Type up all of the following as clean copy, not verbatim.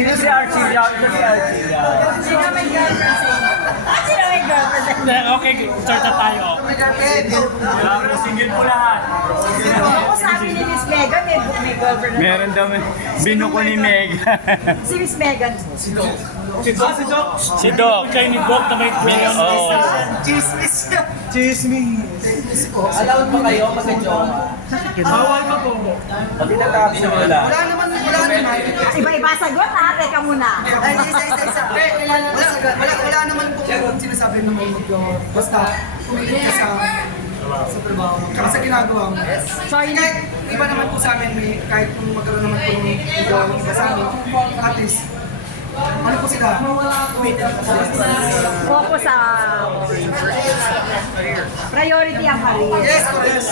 Sino si Archilla? Sino si Archilla? Sino may girlfriend sa inyo? Sino may girlfriend sa inyo? Okay, start na tayo. Single po lahat. Ako sabi ni Miss Megan, may girlfriend na. Meron daw binuko ni Meg. Si Miss Megan. Si Doc. Si Doc. Kayo ni Doc na may twins. Oo. Allowed ba kayo mag-jowa? Bawal pa po. Pag tinatabi na wala. Wala naman. Iba-iba sagot ha, teka muna. Ay, isa. Wala naman po sinasabi ng mga mag-jowa. Basta, kumikita ka sa trabaho mo, tsaka sa ginagawa mo. So, Kahit iba naman po sa amin, kahit kung magkaroon naman po ng jowa ng iba sa amin, at least, ano po sila? Kumikita po sila. focus sa priority ang career. Yes, correct.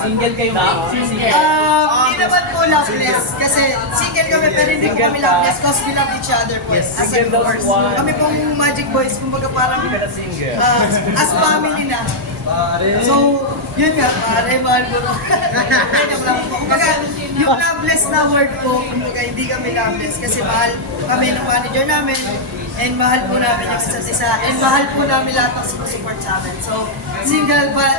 Single kayo ba? Hindi naman po loveless kasi single kami pero hindi po kami loveless because we love each other po. Yes, As single a daw course. one. Kami pong Magic Boys, kumbaga parang Single. as family na. So, yun nga, pare, mahal ko na. Kumbaga, yung loveless na word po, kumbaga hindi kami loveless kasi mahal kami ng manager namin and mahal po namin yung isa't isa and mahal po namin lahat ng support sa amin. So, single but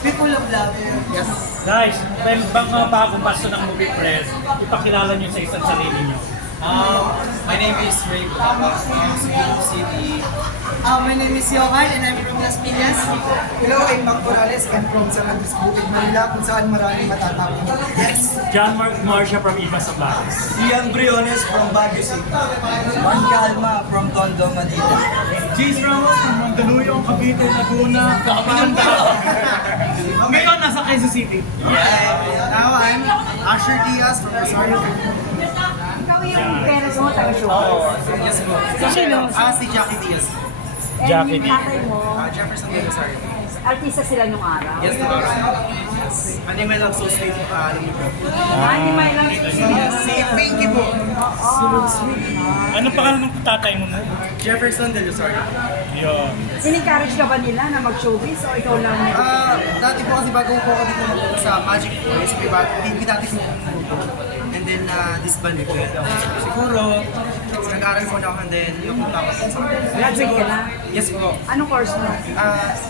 with full of love. Yes. Guys, may bang bagong paso ng movie press, ipakilala nyo sa isang sarili nyo. My name is Ray Butapa from Cebu City. My name is Johan and I'm from Las Piñas. Hello, I'm Mac Morales. I'm from San Andres, Bukid, Manila, kung saan maraming matatapos. Yes. John Marcia from Ibas Ambares. Ian Briones from Baguio City. Juan Calma from Tondo, Manila. Jace Ramos from Mandaluyong, Cavite, Laguna, Pampanga. Ngayon, nasa Quezon City. Now I'm Asher Diaz from Rosario. Ikaw yung parents mo, taga-show. Yes po. Sino? Si Jackie Diaz. And Jackie yung D. tatay mo, Jefferson de Rosario. artista sila nung araw. Yes, diba? Animal Love So Sweet. Ani may lang Si Pinky po. Ano pangalan ng tatay mo na? Jefferson de Rosario. Yun. In-encourage ka ba nila na mag-showbiz o ikaw lang? Dati po kasi bago po ako dito magpunta sa Magic Boys, may dati po and then disband ko. Siguro, nag-aaral po na ako and then yung tapos sa Graduate ka na? Yes po. Anong course mo?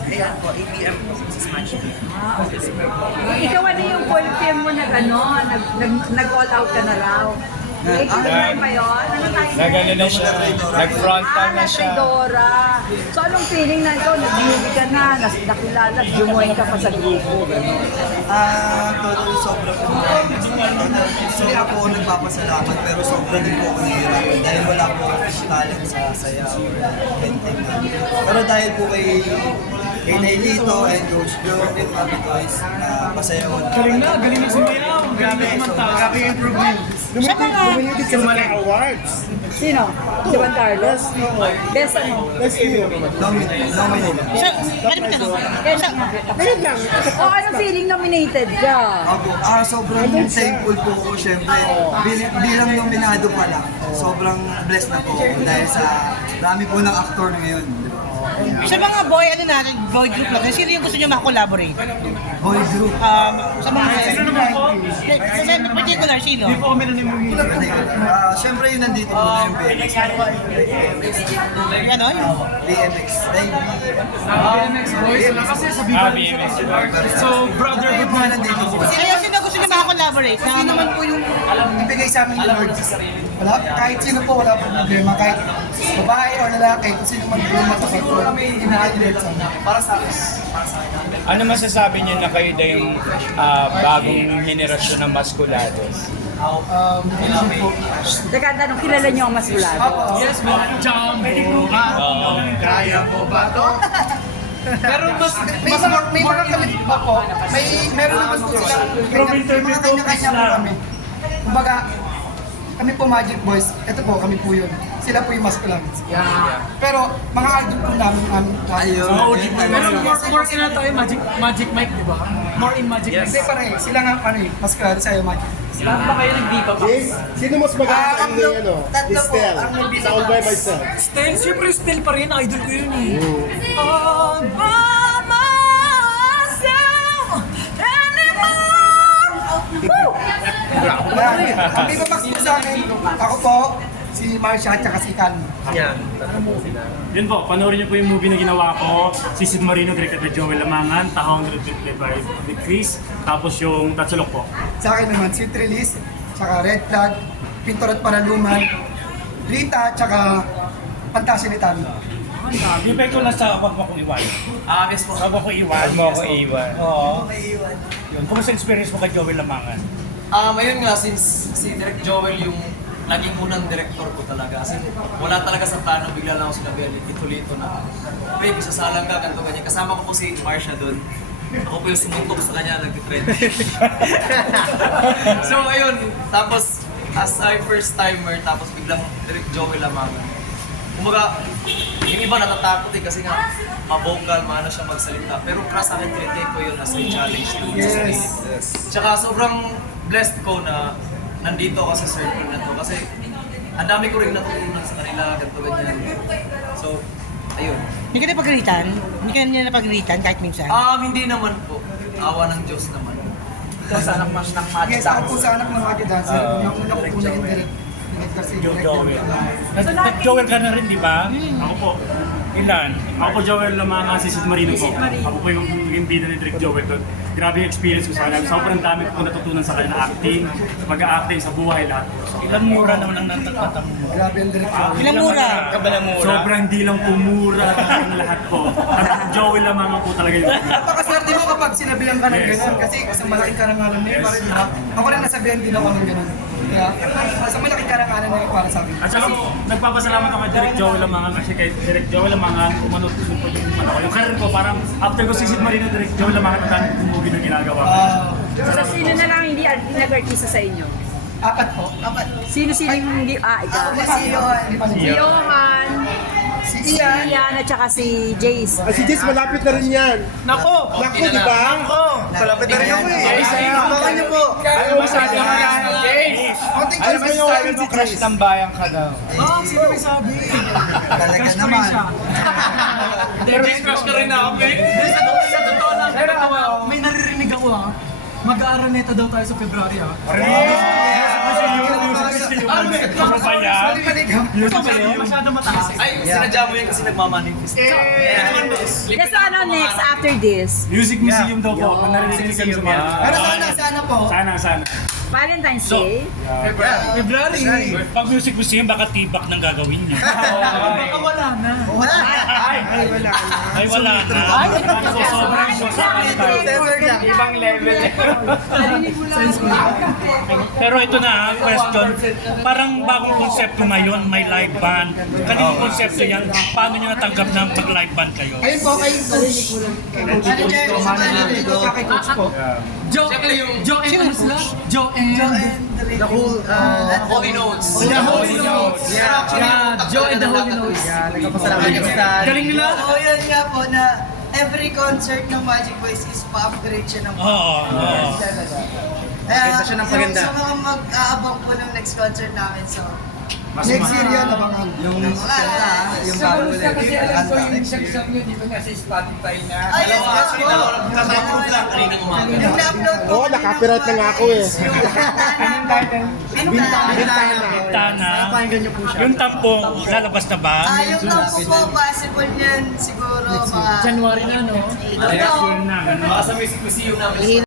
Ayan po, ABM po sa Magic. Ikaw ano yung full film mo nag-all out ka na raw? Nag-time ba yun? Ano tayo? Nagano na siya. Nag-frontal na siya. nag-Tridora. So anong feeling na ikaw? Nag-beauty ka na, nakilala, jumuin ka pa sa grupo. Totally sobra po. Sobra po ako nagpapasalamat pero sobra din po ako nahihirapan dahil wala po akong talent sa sayaw or anything na. Pero dahil po kay Nailito and Coach Joe and Happy Toys na pasayawan. Galing na sumayaw. Grabe yung improvement. Lumited sa mga awards. Sino? Si Juan Carlos? Best ano? Nominated. O anong feeling nominated ka? Ako, sobrang thankful po ako syempre. Bilang nominado pa lang, sobrang blessed na po ako dahil sa dami po ng aktor ngayon. Sa mga boy, ano natin, boy group natin, sino yung gusto nyo makakollaborate? Boy group. Sa mga... Sino naman po? Sa particular, sino? Hindi po kami nanimuli. Syempre yun nandito po na yung BMX. Yan o, yung... BMX. BMX boys. Kasi sa BMX. So, brother, Yung mga nandito po. Sino gusto nyo makakollaborate? Sino naman po yung ibigay sa amin ni Lord? Wala, kahit sino po, wala po problema. Kahit babae o lalaki, kung sino man po yung matapagpo, ina-highlight sa amin. Para sa akin. Ano masasabi niyo na kayo na yung bagong henerasyon ng Masculados? Teka, tanong, kilala niyo ang Masculado? yes, Jumbo. Kaya mo ba to? Pero May mga kami pa po. Meron naman po sila. May mga kanya-kanya po kami. Kumbaga, kami po Magic Boys. Ito po, kami po yun. Sila po yung Masculans. Pero mga idol po namin. Ayun. Pero more in na tayo, Magic Mike, di ba? More in Magic Mike. Hindi pare, sila nga Masculans sa'yo Magic. Saan ba kayo nag-diva ba? Sino mas maganda sa inyo yan, no? Tatlo po. Estelle. Ang nagbilang Sa All by Myself. Still, siyempre still pa rin, idol ko yun eh. All by myself anymore. Ang Viva Max po sa akin, ako po, si Marcia at saka si Can. Yun po, panoorin niyo po yung movie na ginawa ko, si Sid Marino, directed by Joel Lamangan, Tahong directed by Chris, tapos yung Tatsulok po. Sa akin naman, Sweet Release, tsaka Red Flag, Pintor at Paraluman, Rita, tsaka Pantasilitan. Yung ko lang sa Wag Mo Akong Iwan. Yes po. Wag Mo Akong Iwan. Wag Mo Akong Iwan. Oo. Maiiwan. Yun. Kumusta experience mo kay Joel Lamangan? Ayun nga, since si Direk Joel yung naging unang director ko talaga. Kasi wala talaga sa plano, bigla lang ako sinabihan ito na, babe, isasalang ka, ganito, ganyan. Kasama ko po si Marcia doon. Ako po yung sumuntok sa kanya, nag-trend. So ayun, tapos as a first timer, tapos biglang Direk Joel Lamangan. Kumbaga, yung iba natatakot kasi nga, ma-vocal, maano siya magsalita. Pero para sa akin, tinitake ko yun as a challenge to sa sarili. Tsaka sobrang blessed ko na nandito ako sa circle na to. Kasi ang dami ko rin natutunan sa kanila, ganito, ganyan. So, ayun. Hindi ka napagalitan? Hindi ka niya napagalitan kahit minsan? Hindi naman po. Awa ng Diyos naman. Ito sa anak mas ng Magic Yes, ako po sa anak ng Magic Dancer, yung una ko po na indirect. Kasi Joel. Nag-Joel ka na rin, di ba? Ako po, Ilan? ako po Joel Lamangan, si Sid Marino po. Ako po yung bida ni Direk Joel doon. Grabe yung experience ko sa kanila. Sobrang dami ko natutunan sa kanila, acting, pag-acting sa buhay, lahat po. Ilang mura naman ang natatatang mo? grabe ang direksyon. Ilang mura? Sobrang hindi lang po mura ang lahat po. At Joel Lamangan po talaga yun. Napakaswerte mo kapag sinabihan ka ng gano'n kasi sa malaking karangalan na yun, parang ako rin nasabihan din ako ng gano'n. Kaya sa malaking karangalan na yun para sa akin. At saka nagpapasalamat ako kay Direk Joel Lamangan kasi kay Direk Joel Lamangan umanot po yung career ko parang after ko si Sid Marino, Direk Joel Lamangan ang dami kong movie na ginagawa ko. So, sino na lang hindi nag-artista sa inyo? Apat po. Sino-sino yung hindi... ikaw. Si Johan. Si Johan, Si si Ian. Ian, at saka si Jace. Ah, si Jess, malapit na rin yan. Nako! Naku, di ba? Kalapit na rin ako eh. Abangan niyo po. Ayaw mo sabi nga yan, Jace! Alam mo yung akin si Crush Jess. ng bayan ka daw. Sino may sabi? Talaga naman. James, crush ka rin ako, eh. Sa totoo lang, may naririnig ako ha. Mag-aaraneta daw tayo sa February ha. Ano ba yan? Masyado mataas. Ay, sinadya mo yan kasi nagmamanifest. Yes, so ano next after this? Music Museum daw po. Naririnig kami sa mga. Pero sana po. Sana. Valentine's So, Day? February. Pag music museum, baka tibak ng gagawin niya. Baka wala na. Ay, wala na. So, sobrang show sa kanila. Ibang level. Pero ito na, question. Parang bagong konsepto ngayon, may live band. Kaninong konsepto yan? Paano nyo natanggap na mag-live band kayo? Ayun po kay Coach. Kay Coach po. The Holy Notes. The Holy Notes. Joe and the Holy Notes. Galing nila. Oo, yun nga po na every concert ng Magic Boys is pa-upgrade siya ng Oo. Kaya sa mga mag-aabang po ng next concert namin, so next year yun, abangan. Yung kanta, yung bago ulit. Ay, yes, Actually, kaka-approve lang kanina umaga. yung na-upload po. Oo, nakapirate na nga ako eh. Tana. Yung tampo, lalabas na ba? Yung tampo po, possible niyan siguro mga... January na, no? Ito. Na, ganun. Baka sa Music Museum namin.